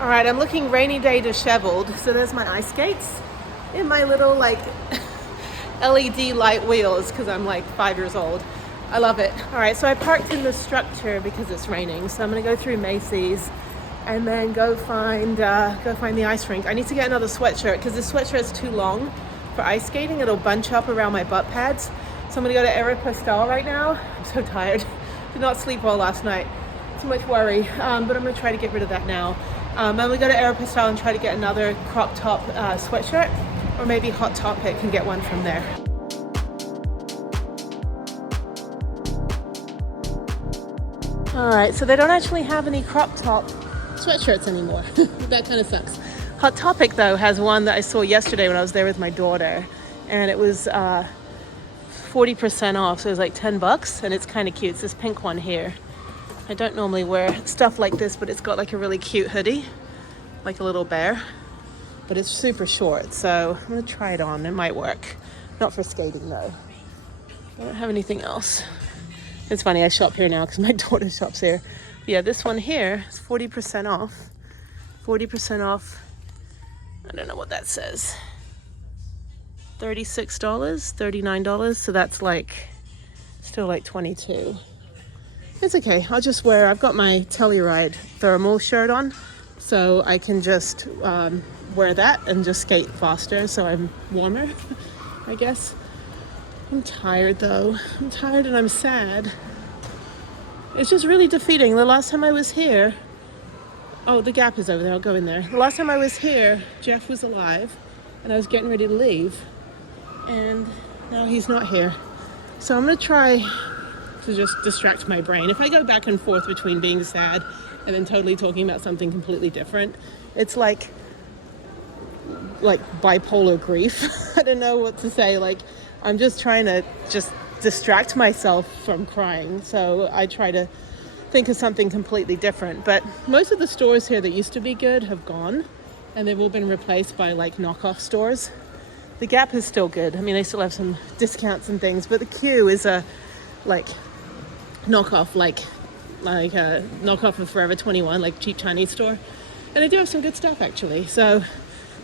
All right, I'm looking rainy day disheveled. So there's my ice skates in my little like LED light wheels because I'm like 5 years old. I love it. All right, so I parked in the structure because it's raining. So I'm gonna go through Macy's and then go find the ice rink. I need to get another sweatshirt because this sweatshirt is too long for ice skating. It'll bunch up around my butt pads. So I'm gonna go to Aeropostale right now. I'm so tired. Did not sleep well last night. Too much worry, but I'm gonna try to get rid of that now. I'm gonna go to Aeropostale and try to get another crop top sweatshirt, or maybe Hot Topic and get one from there. All right, so they don't actually have any crop top sweatshirts anymore. That kind of sucks. Hot Topic though has one that I saw yesterday when I was there with my daughter, and it was 40% off, so it was like $10, and it's kind of cute. It's this pink one here. I don't normally wear stuff like this, but it's got like a really cute hoodie, like a little bear, but it's super short, so I'm gonna try it on. It might work. Not for skating though. I don't have anything else. It's funny, I shop here now because my daughter shops here. But yeah, this one here is 40% off. 40% off. I don't know what that says. $36, $39, so that's like still like 22. It's okay, I'll just wear, I've got my Telluride thermal shirt on, so I can just wear that and just skate faster so I'm warmer, I guess. I'm tired though. I'm tired and I'm sad. It's just really defeating. The last time I was here, oh, the Gap is over there, I'll go in there. The last time I was here, Jeff was alive and I was getting ready to leave, and now he's not here. So I'm gonna try to just distract my brain. If I go back and forth between being sad and then totally talking about something completely different, it's like bipolar grief. I don't know what to say. Like, I'm just trying to just distract myself from crying. So I try to think of something completely different. But most of the stores here that used to be good have gone, and they've all been replaced by like knockoff stores. The Gap is still good. I mean, they still have some discounts and things, but the Q is a knockoff, like a knockoff of Forever 21, like cheap Chinese store. And they do have some good stuff actually. So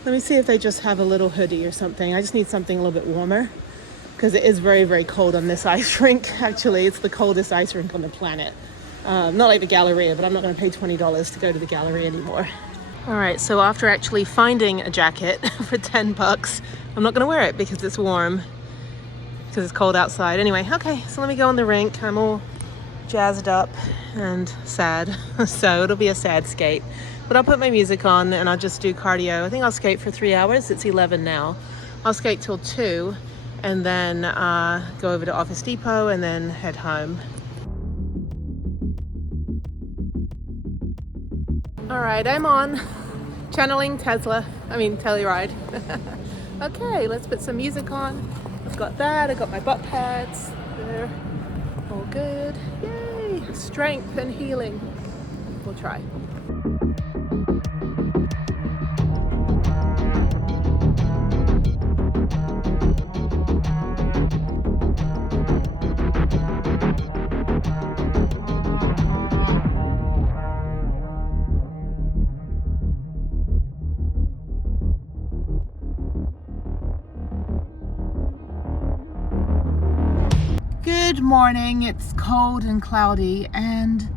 let me see if they just have a little hoodie or something. I just need something a little bit warmer because it is very, very cold on this ice rink. Actually, it's the coldest ice rink on the planet. Not like the Galleria, but I'm not going to pay $20 to go to the Galleria anymore. All right, so after actually finding a jacket for $10, I'm not going to wear it because it's warm, because it's cold outside. Anyway, okay, so let me go on the rink. I'm all jazzed up and sad, so it'll be a sad skate. But I'll put my music on and I'll just do cardio. I think I'll skate for 3 hours. It's 11 now. I'll skate till 2 and then go over to Office Depot and then head home. All right, I'm on. Channeling Telluride. Okay, let's put some music on. I've got that, I've got my butt pads. They're all good. Yay! Strength and healing. We'll try. Good morning. It's cold and cloudy, and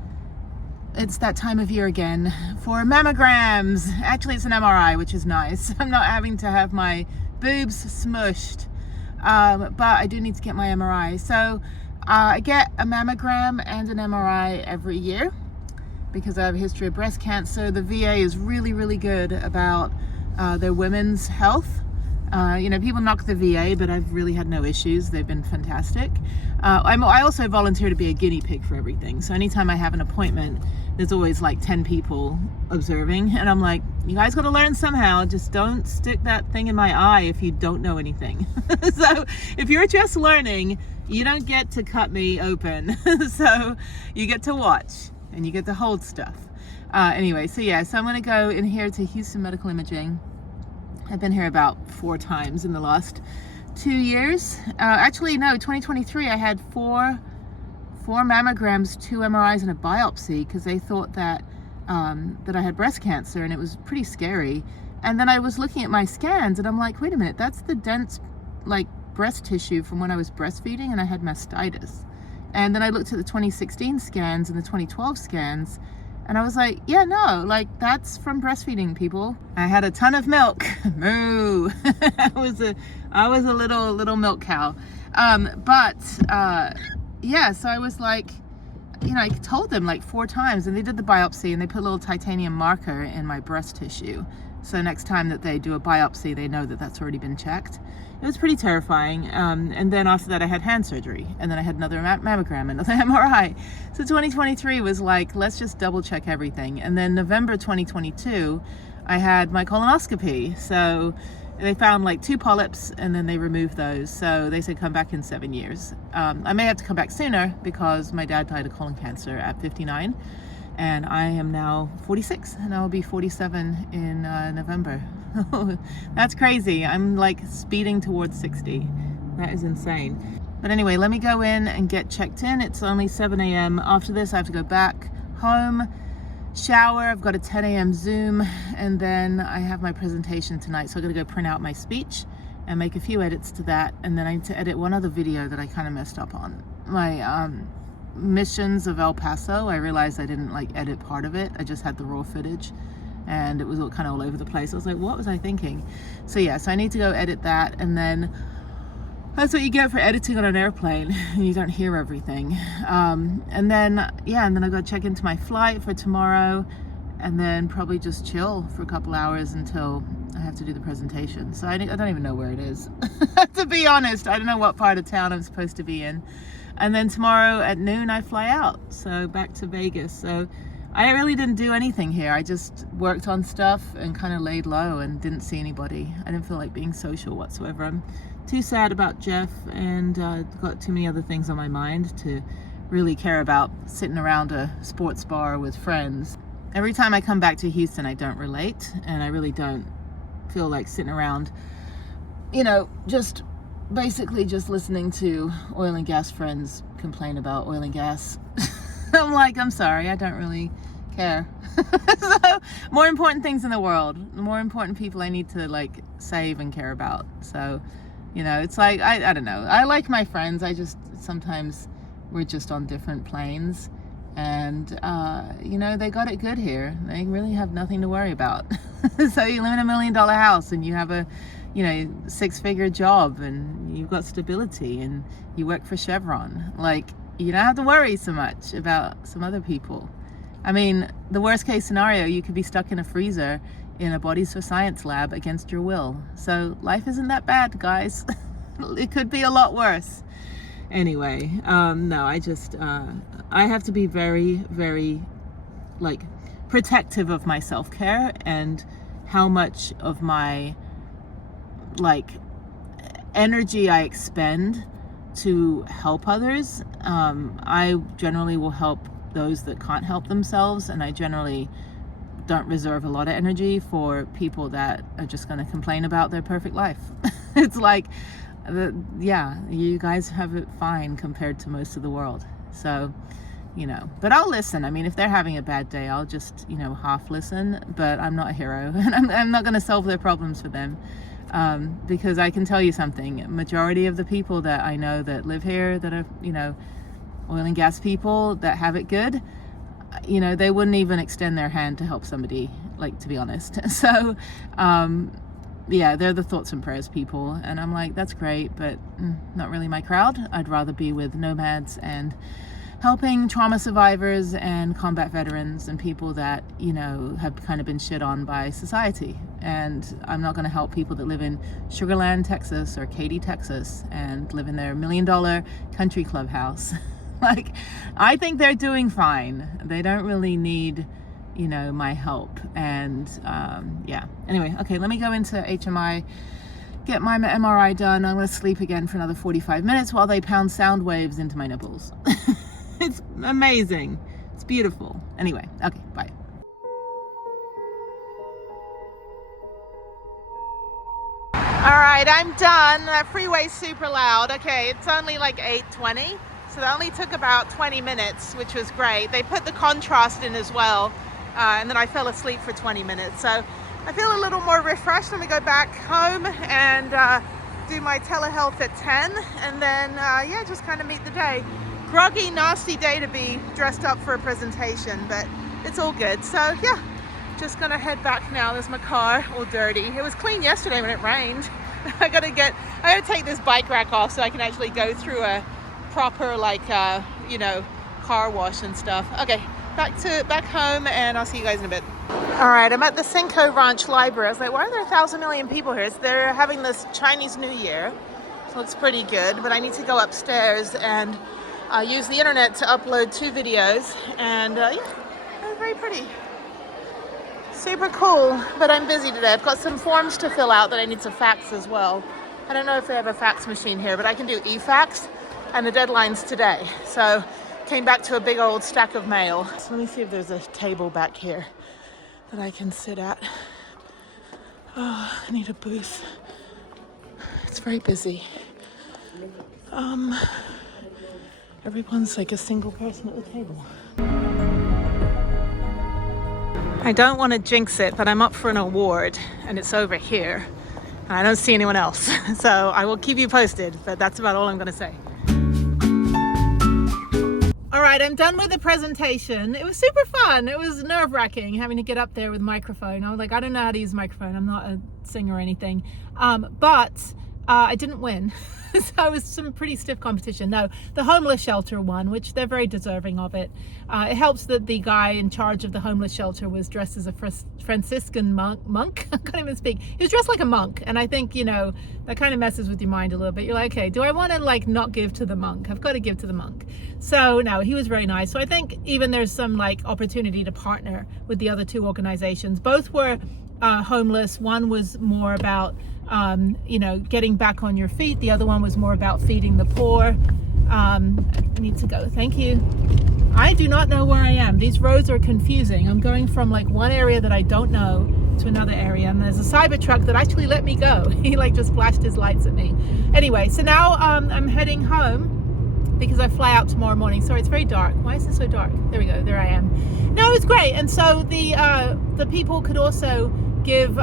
it's that time of year again for mammograms. Actually, it's an MRI, which is nice. I'm not having to have my boobs smushed, but I do need to get my MRI. So I get a mammogram and an MRI every year because I have a history of breast cancer. The VA is really, really good about their women's health. People knock the VA, but I've really had no issues. They've been fantastic. I also volunteer to be a guinea pig for everything. So anytime I have an appointment, there's always like 10 people observing. And I'm like, you guys got to learn somehow. Just don't stick that thing in my eye if you don't know anything. So if you're just learning, you don't get to cut me open. So you get to watch and you get to hold stuff. Anyway, so I'm going to go in here to Houston Medical Imaging. I've been here about 4 times in the last 2 years. Actually, no, 2023, I had four mammograms, 2 MRIs, and a biopsy because they thought that that I had breast cancer, and it was pretty scary. And then I was looking at my scans and I'm like, wait a minute, that's the dense like breast tissue from when I was breastfeeding and I had mastitis. And then I looked at the 2016 scans and the 2012 scans, and I was like, yeah, no, like that's from breastfeeding, people. I had a ton of milk. Moo. I was a little milk cow. Yeah, so I was like, you know, I told them like 4 times, and they did the biopsy and they put a little titanium marker in my breast tissue. So next time that they do a biopsy, they know that that's already been checked. It was pretty terrifying. And then after that, I had hand surgery, and then I had another mammogram, another MRI. So 2023 was like, let's just double check everything. And then November 2022, I had my colonoscopy. So they found like 2 polyps, and then they removed those. So they said come back in 7 years. I may have to come back sooner because my dad died of colon cancer at 59. And I am now 46, and I'll be 47 in November. That's crazy. I'm like speeding towards 60. That is insane. But anyway, let me go in and get checked in. It's only 7 a.m. After this, I have to go back home, shower. I've got a 10 a.m. Zoom, and then I have my presentation tonight. So I'm gonna go print out my speech and make a few edits to that. And then I need to edit one other video that I kind of messed up on. My missions of El Paso, I realized I didn't like edit part of it. I just had the raw footage and it was all kind of all over the place. I was like, what was I thinking? So yeah, so I need to go edit that, and then that's what you get for editing on an airplane. You don't hear everything. And then yeah, and then I got to check into my flight for tomorrow, and then probably just chill for a couple hours until I have to do the presentation. So I don't even know where it is. To be honest, I don't know what part of town I'm supposed to be in. And then tomorrow at noon I fly out, so back to Vegas. So I really didn't do anything here. I just worked on stuff and kind of laid low and didn't see anybody. I didn't feel like being social whatsoever. I'm too sad about Jeff, and got too many other things on my mind to really care about sitting around a sports bar with friends. Every time I come back to Houston, I don't relate, and I really don't feel like sitting around, you know, just basically just listening to oil and gas friends complain about oil and gas. I'm like, I'm sorry, I don't really care. So more important things in the world, more important people I need to like save and care about. So, you know, it's like, I don't know. I like my friends. I just, sometimes we're just on different planes, and, you know, they got it good here. They really have nothing to worry about. So you live in $1 million house, and you have a, you know, 6-figure job, and you've got stability, and you work for Chevron. Like, you don't have to worry so much about some other people. I mean, the worst case scenario, you could be stuck in a freezer in a Bodies for Science lab against your will. So life isn't that bad, guys. It could be a lot worse. Anyway, no, I just, I have to be very, very, like, protective of my self-care and how much of my, like, energy I expend to help others. I generally will help those that can't help themselves, and I generally don't reserve a lot of energy for people that are just going to complain about their perfect life. It's like, yeah, you guys have it fine compared to most of the world. So, you know, but I'll listen. I mean, if they're having a bad day, I'll just, you know, half listen, but I'm not a hero, and I'm not going to solve their problems for them. Because I can tell you something, majority of the people that I know that live here that are, you know, oil and gas people that have it good, you know, they wouldn't even extend their hand to help somebody, like, to be honest. So, yeah, they're the thoughts and prayers people, and I'm like, that's great, but not really my crowd. I'd rather be with nomads and helping trauma survivors and combat veterans and people that, you know, have kind of been shit on by society. And I'm not going to help people that live in Sugar Land, Texas, or Katy, Texas, and live in their $1 million country club house. Like, I think they're doing fine. They don't really need, you know, my help. And yeah, anyway, okay, let me go into HMI, get my MRI done. I'm going to sleep again for another 45 minutes while they pound sound waves into my nipples. It's amazing. It's beautiful. Anyway, okay, bye. All right, I'm done. That freeway's super loud. Okay, it's only like 8:20, so that only took about 20 minutes, which was great. They put the contrast in as well. and then I fell asleep for 20 minutes. So I feel a little more refreshed when we go back home and do my telehealth at 10, and then yeah, just kind of meet the day. Groggy, nasty day to be dressed up for a presentation, but it's all good. So yeah, just gonna head back now. There's my car all dirty. It was clean yesterday when it rained. I gotta take this bike rack off so I can actually go through a proper you know, car wash and stuff. Okay, back home, and I'll see you guys in a bit. All right, I'm at the Cinco Ranch Library. I was like, why are there 1,000 million people here? They're having this Chinese New Year, so it's pretty good, but I need to go upstairs and use the internet to upload 2 videos, and yeah, they're very pretty. Super cool, but I'm busy today. I've got some forms to fill out that I need to fax as well. I don't know if they have a fax machine here, but I can do e-fax, and the deadline's today. So came back to a big old stack of mail. So let me see if there's a table back here that I can sit at. Oh, I need a booth. It's very busy. Everyone's like a single person at the table. I don't want to jinx it, but I'm up for an award, and it's over here. And I don't see anyone else. So I will keep you posted, but that's about all I'm going to say. All right, I'm done with the presentation. It was super fun. It was nerve-wracking having to get up there with a microphone. I was like, I don't know how to use a microphone. I'm not a singer or anything. But I didn't win. So it was some pretty stiff competition. No, the homeless shelter won, which they're very deserving of it. It helps that the guy in charge of the homeless shelter was dressed as a Franciscan monk. I can't even speak. He was dressed like a monk, and I think, you know, that kind of messes with your mind a little bit. You're like, okay, do I want to like not give to the monk? I've got to give to the monk. So no, he was very nice. So I think even there's some like opportunity to partner with the other 2 organizations. Both were homeless. One was more about you know, getting back on your feet. The other one was more about feeding the poor. I need to go. Thank you. I do not know where I am. These roads are confusing. I'm going from like one area that I don't know to another area, and there's a Cybertruck that actually let me go. He like just flashed his lights at me. Anyway, so now I'm heading home because I fly out tomorrow morning. Sorry, it's very dark. Why is it so dark? There we go. There I am. No, it's great. And so the people could also give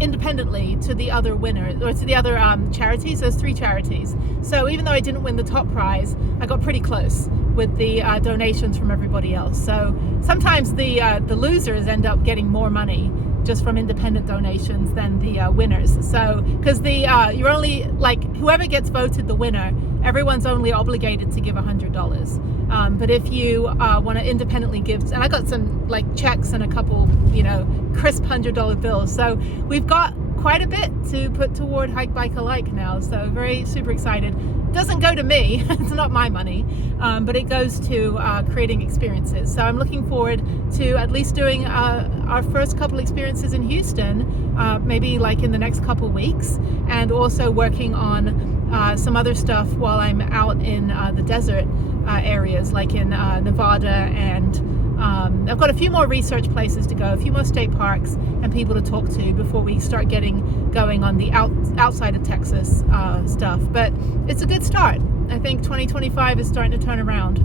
independently to the other winners, or to the other charities. There's 3 charities. So even though I didn't win the top prize, I got pretty close with the donations from everybody else. So sometimes the losers end up getting more money just from independent donations than the winners. So because you're only like, whoever gets voted the winner, everyone's only obligated to give $100. But if you want to independently give, and I got some like checks and a couple, you know, crisp $100 bills. So we've got quite a bit to put toward Hike Bike Alike now. So very super excited. Doesn't go to me, it's not my money, but it goes to creating experiences. So I'm looking forward to at least doing our first couple experiences in Houston, maybe like in the next couple weeks, and also working on some other stuff while I'm out in the desert areas, like in Nevada, and I've got a few more research places to go, a few more state parks and people to talk to before we start getting going on the outside of Texas stuff. But it's a good start. I think 2025 is starting to turn around,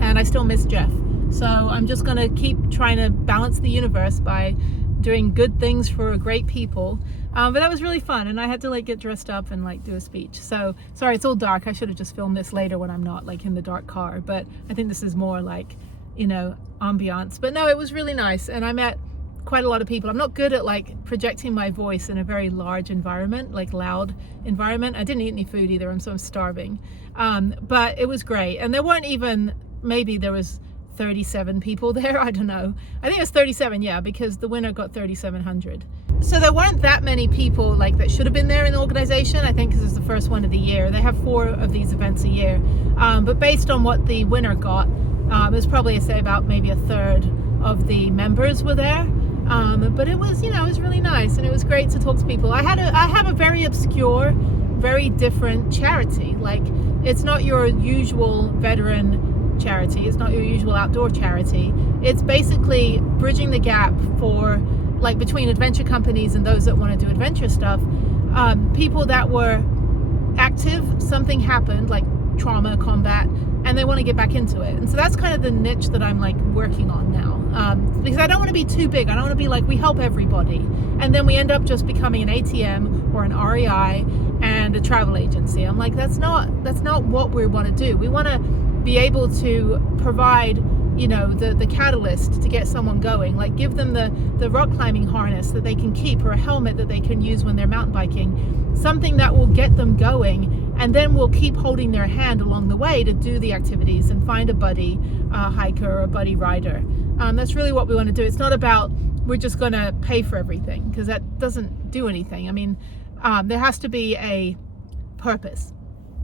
and I still miss Jeff. So I'm just going to keep trying to balance the universe by doing good things for great people. But that was really fun, and I had to like get dressed up and like do a speech. So sorry, it's all dark. I should have just filmed this later when I'm not like in the dark car, but I think this is more like, you know, ambiance. But no, it was really nice, and I met quite a lot of people. I'm not good at like projecting my voice in a very large environment, like loud environment. I didn't eat any food either, so I'm starving. But it was great, and there weren't even, maybe there was 37 people there, I don't know. I think it was 37, yeah, because the winner got 3,700. So there weren't that many people like that should have been there in the organization, I think, because it's the first one of the year. They have 4 of these events a year, but based on what the winner got, it was probably, I say, about maybe a third of the members were there. But it was, you know, it was really nice, and it was great to talk to people. I have a very obscure, very different charity. Like, it's not your usual veteran charity, it's not your usual outdoor charity. It's basically bridging the gap for, like, between adventure companies and those that want to do adventure stuff. People that were active, something happened, like trauma, combat, and they want to get back into it. And so that's kind of the niche that I'm like working on now, because I don't want to be too big. I don't want to be like, we help everybody, and then we end up just becoming an ATM or an REI and a travel agency. I'm like, that's not what we want to do. We want to be able to provide, you know, the catalyst to get someone going, like give them the rock climbing harness that they can keep, or a helmet that they can use when they're mountain biking, something that will get them going, and then we'll keep holding their hand along the way to do the activities and find a buddy hiker or a buddy rider. That's really what we want to do. It's not about we're just going to pay for everything, because that doesn't do anything. I mean, there has to be a purpose,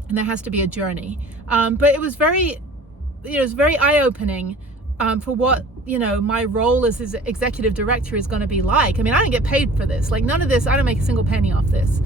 and there has to be a journey. But it was very eye-opening for what, you know, my role as his executive director is going to be like. I mean, I didn't get paid for this. Like, none of this, I don't make a single penny off this.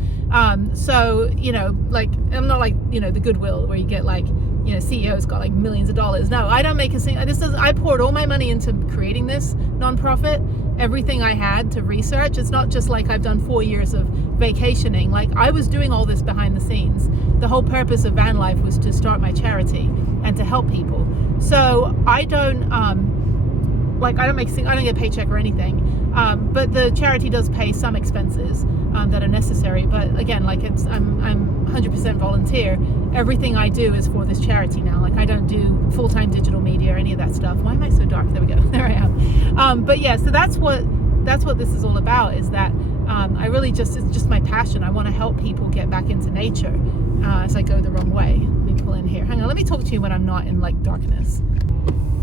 So, you know, like, I'm not like, you know, the Goodwill where you get like, you know, CEOs got like millions of dollars. No, I don't make a single, I poured all my money into creating this nonprofit, everything I had to research. It's not just like I've done 4 years of vacationing. Like, I was doing all this behind the scenes. The whole purpose of Van Life was to start my charity and to help people. So I don't I don't get a paycheck or anything, but the charity does pay some expenses that are necessary. But again, like, I'm 100% volunteer. Everything I do is for this charity now. Like, I don't do full-time digital media or any of that stuff. Why am I so dark? There we go. There I am. But yeah, so that's what this is all about, is that I really it's just my passion. I want to help people get back into nature as I go the wrong way. Let me pull in here. Hang on, let me talk to you when I'm not in like darkness.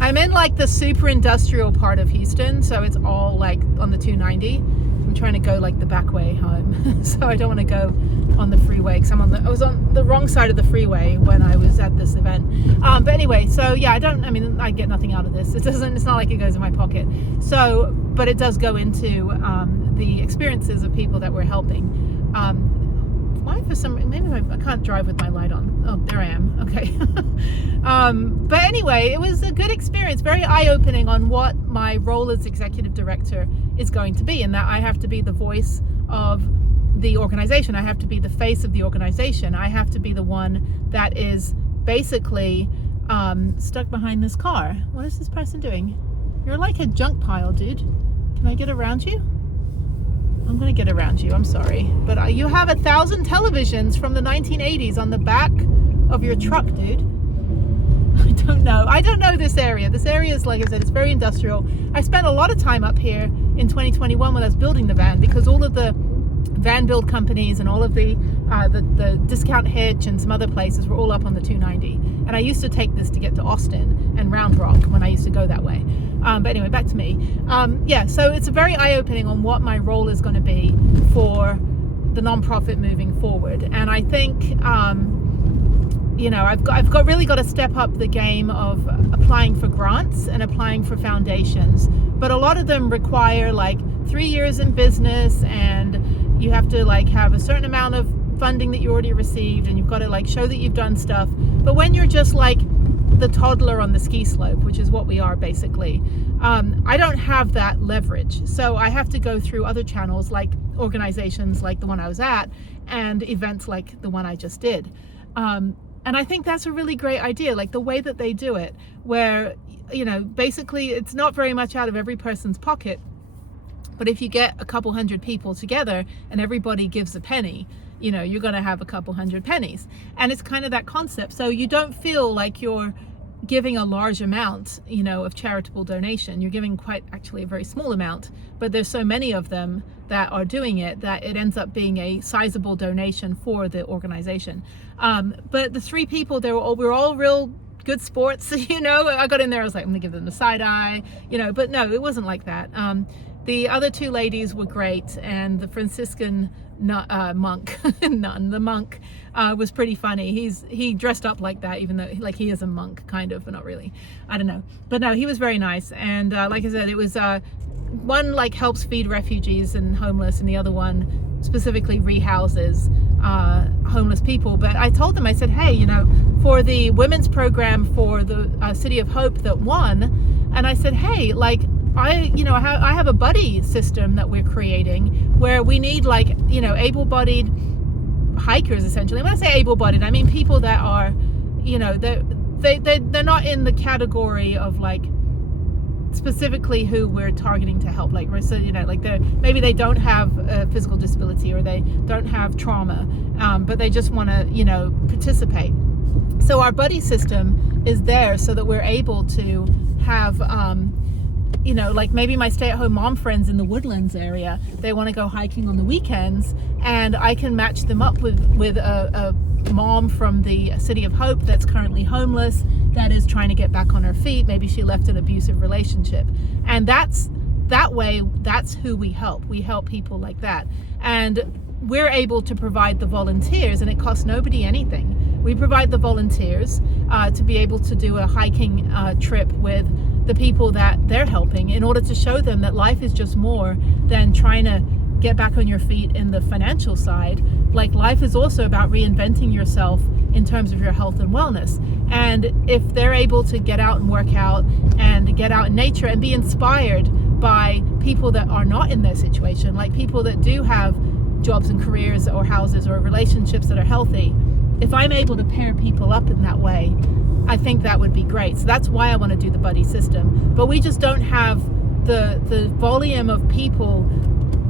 I'm in like the super industrial part of Houston, so it's all like on the 290. I'm trying to go like the back way home, so I don't want to go on the freeway, because I was on the wrong side of the freeway when I was at this event. But anyway, so yeah, I get nothing out of this. It's not like it goes in my pocket. So, but it does go into the experiences of people that we're helping. Why for some, maybe I can't drive with my light on. Oh, there I am. Okay. But anyway, it was a good experience, very eye-opening on what my role as executive director is going to be, and that I have to be the voice of the organization. I have to be the face of the organization. I have to be the one that is basically stuck behind this car. What is this person doing? You're like a junk pile, dude. Can I get around you? I'm gonna get around you, I'm sorry. But you have 1,000 televisions from the 1980s on the back of your truck, dude. I don't know this area. This area is, like I said, it's very industrial. I spent a lot of time up here in 2021 when I was building the van, because all of the VANBUILD companies and all of the Discount Hitch and some other places were all up on the 290. And I used to take this to get to Austin and Round Rock when I used to go that way. But anyway, back to me. Yeah, so it's very eye-opening on what my role is going to be for the nonprofit moving forward. And I think, you know, I've really got to step up the game of applying for grants and applying for foundations. But a lot of them require like 3 years in business, and you have to like have a certain amount of funding that you already received, and you've got to like show that you've done stuff. But when you're just like the toddler on the ski slope, which is what we are basically, I don't have that leverage. So I have to go through other channels, like organizations like the one I was at, and events like the one I just did. And I think that's a really great idea, like the way that they do it, where, you know, basically it's not very much out of every person's pocket. But if you get a couple hundred people together and everybody gives a penny, you know, you're going to have a couple hundred pennies. And it's kind of that concept. So you don't feel like you're giving a large amount, you know, of charitable donation. You're giving quite actually a very small amount, but there's so many of them that are doing it that it ends up being a sizable donation for the organization. But the 3 people, we're all real good sports, you know. I got in there, I was like, I'm gonna give them the side eye, you know, but no, it wasn't like that. The other 2 ladies were great, and the Franciscan monk, the monk, was pretty funny. He dressed up like that, even though like he is a monk, kind of, but not really. I don't know. But no, he was very nice. And like I said, it was one like helps feed refugees and homeless, and the other one specifically rehouses homeless people. But I told them, I said, hey, you know, for the women's program for the City of Hope that won, and I said, hey, like, I have a buddy system that we're creating where we need, like, you know, able-bodied hikers, essentially. When I say able-bodied, I mean people that are, they're not in the category of like specifically who we're targeting to help. Like we're saying, like maybe they don't have a physical disability or they don't have trauma, but they just want to participate. So our buddy system is there so that we're able to have like maybe my stay-at-home mom friends in the Woodlands area, they want to go hiking on the weekends, and I can match them up with a mom from the City of Hope that's currently homeless, that is trying to get back on her feet. Maybe she left an abusive relationship, and that's who we help. We help people like that, and we're able to provide the volunteers, and it costs nobody anything. We provide the volunteers to be able to do a hiking trip with the people that they're helping, in order to show them that life is just more than trying to get back on your feet in the financial side. Like, life is also about reinventing yourself in terms of your health and wellness. And if they're able to get out and work out and get out in nature and be inspired by people that are not in their situation, like people that do have jobs and careers or houses or relationships that are healthy, if I'm able to pair people up in that way, I think that would be great. So that's why I want to do the buddy system. But we just don't have the volume of people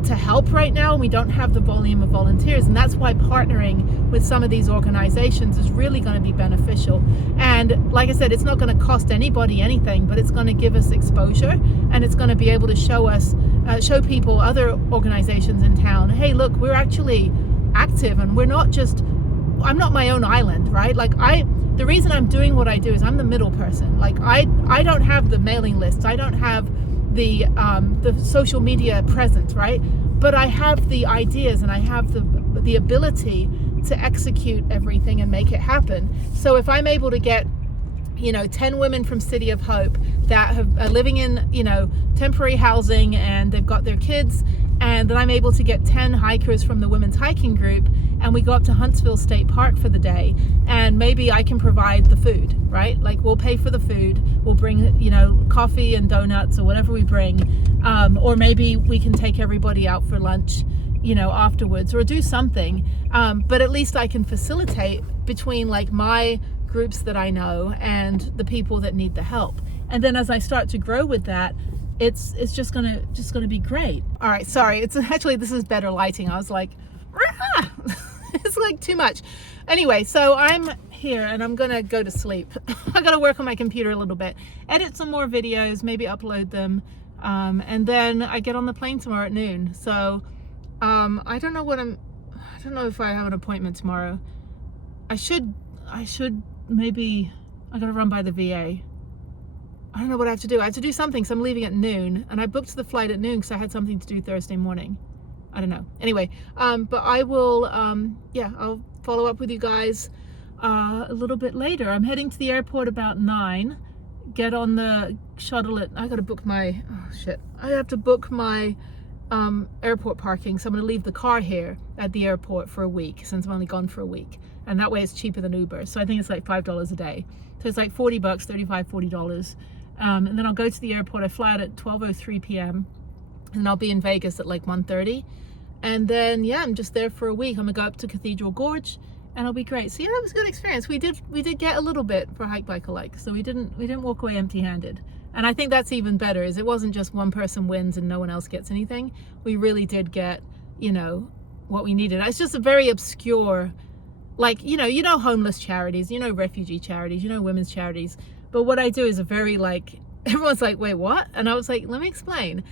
to help right now. We don't have the volume of volunteers, and that's why partnering with some of these organizations is really going to be beneficial. And like I said, it's not going to cost anybody anything, but it's going to give us exposure, and it's going to be able to show people, other organizations in town, hey, look, we're actually active, and we're not just, I'm not my own island, right? Like the reason I'm doing what I do is I'm the middle person. Like I don't have the mailing lists, I don't have the social media presence, right? But I have the ideas, and I have the ability to execute everything and make it happen. So if I'm able to get 10 women from City of Hope that are living in temporary housing, and they've got their kids, and then I'm able to get 10 hikers from the women's hiking group, and we go up to Huntsville State Park for the day, and maybe I can provide the food, right? Like, we'll pay for the food, we'll bring coffee and donuts or whatever we bring, or maybe we can take everybody out for lunch afterwards, or do something, but at least I can facilitate between like my groups that I know and the people that need the help. And then as I start to grow with that, it's just gonna be great. All right, sorry, it's actually, this is better lighting. I was like, it's like too much. Anyway, so I'm here and I'm gonna go to sleep. I gotta work on my computer a little bit, edit some more videos, maybe upload them, and then I get on the plane tomorrow at noon. So I don't know if I have an appointment tomorrow. I should maybe, I gotta run by the VA. I don't know what I have to do. I have to do something, so I'm leaving at noon, and I booked the flight at noon because I had something to do Thursday morning. I don't know. Anyway, but I will, I'll follow up with you guys a little bit later. I'm heading to the airport about 9, get on the shuttle I gotta book my, I have to book my airport parking, so I'm gonna leave the car here at the airport for a week, since I'm only gone for a week. And that way it's cheaper than Uber. So I think it's like $5 a day. So it's like $40, $35, $40. And then I'll go to the airport. I fly out at 12:03 p.m. and I'll be in Vegas at like 1:30. And then, I'm just there for a week. I'm gonna go up to Cathedral Gorge, and it'll be great. So that was a good experience. We did get a little bit for Hike Bike Alike. So we didn't walk away empty-handed. And I think that's even better, is it wasn't just one person wins and no one else gets anything. We really did get, what we needed. It's just a very obscure, like, homeless charities, refugee charities, women's charities. But what I do is a very, like, everyone's like, wait, what? And I was like, let me explain.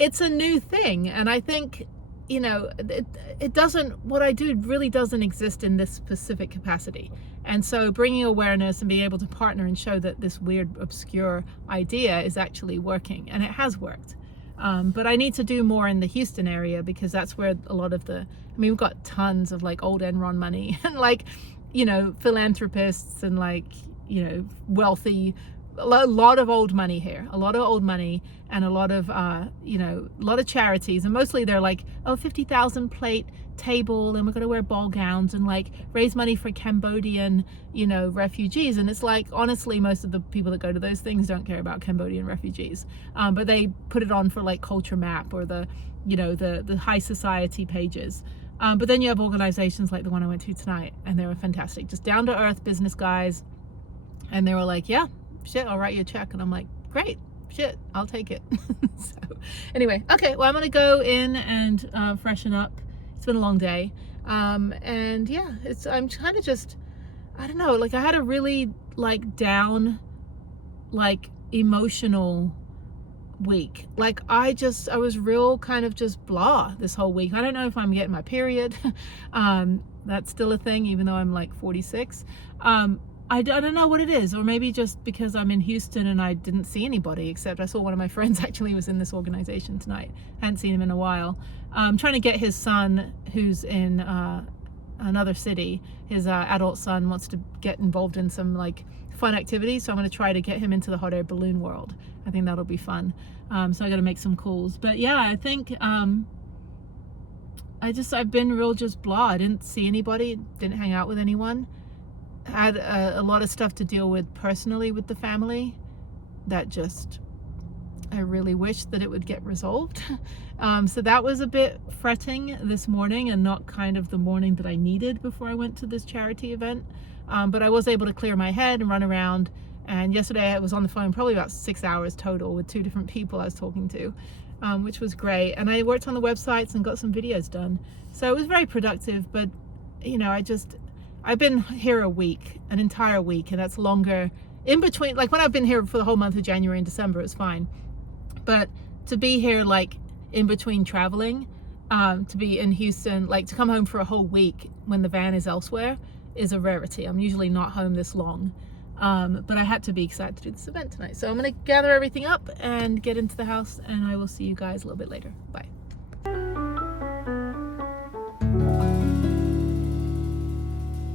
It's a new thing. And I think, it doesn't, what I do really doesn't exist in this specific capacity. And so bringing awareness and being able to partner and show that this weird, obscure idea is actually working, and it has worked. But I need to do more in the Houston area, because that's where a lot of we've got tons of like old Enron money and like, philanthropists and like, wealthy, a lot of old money here, a lot of old money, and a lot of, a lot of charities. And mostly they're like, 50,000 plate table, and we're going to wear ball gowns and like raise money for Cambodian, refugees. And it's like, honestly, most of the people that go to those things don't care about Cambodian refugees. But they put it on for like Culture Map or the high society pages. But then you have organizations like the one I went to tonight, and they were fantastic. Just down to earth business guys And they were like, yeah, shit, I'll write you a check. And I'm like, great, shit, I'll take it. So anyway, okay, well, I'm gonna go in and freshen up. It's been a long day. And yeah, I'm kind of just, I don't know, like I had a really like down, like emotional week. Like I was real kind of just blah this whole week. I don't know if I'm getting my period. That's still a thing, even though I'm like 46. I don't know what it is, or maybe just because I'm in Houston and I didn't see anybody, except I saw one of my friends actually was in this organization tonight. Hadn't seen him in a while. Trying to get his son, who's in another city, his adult son wants to get involved in some like fun activities, so I'm going to try to get him into the hot air balloon world. I think that'll be fun. So I got to make some calls. But yeah, I think I've been real just blah. I didn't see anybody, didn't hang out with anyone. Had a lot of stuff to deal with personally with the family that just I really wish that it would get resolved. So that was a bit fretting this morning, and not kind of the morning that I needed before I went to this charity event. But I was able to clear my head and run around. And yesterday I was on the phone probably about 6 hours total with 2 different people I was talking to, which was great. And I worked on the websites and got some videos done. So it was very productive. But you know, I've been here a week, an entire week, and that's longer in between. Like when I've been here for the whole month of January and December, it's fine. But to be here like in between traveling, to be in Houston, like to come home for a whole week when the van is elsewhere is a rarity. I'm usually not home this long. But I had to be excited to do this event tonight. So I'm going to gather everything up and get into the house, and I will see you guys a little bit later. Bye.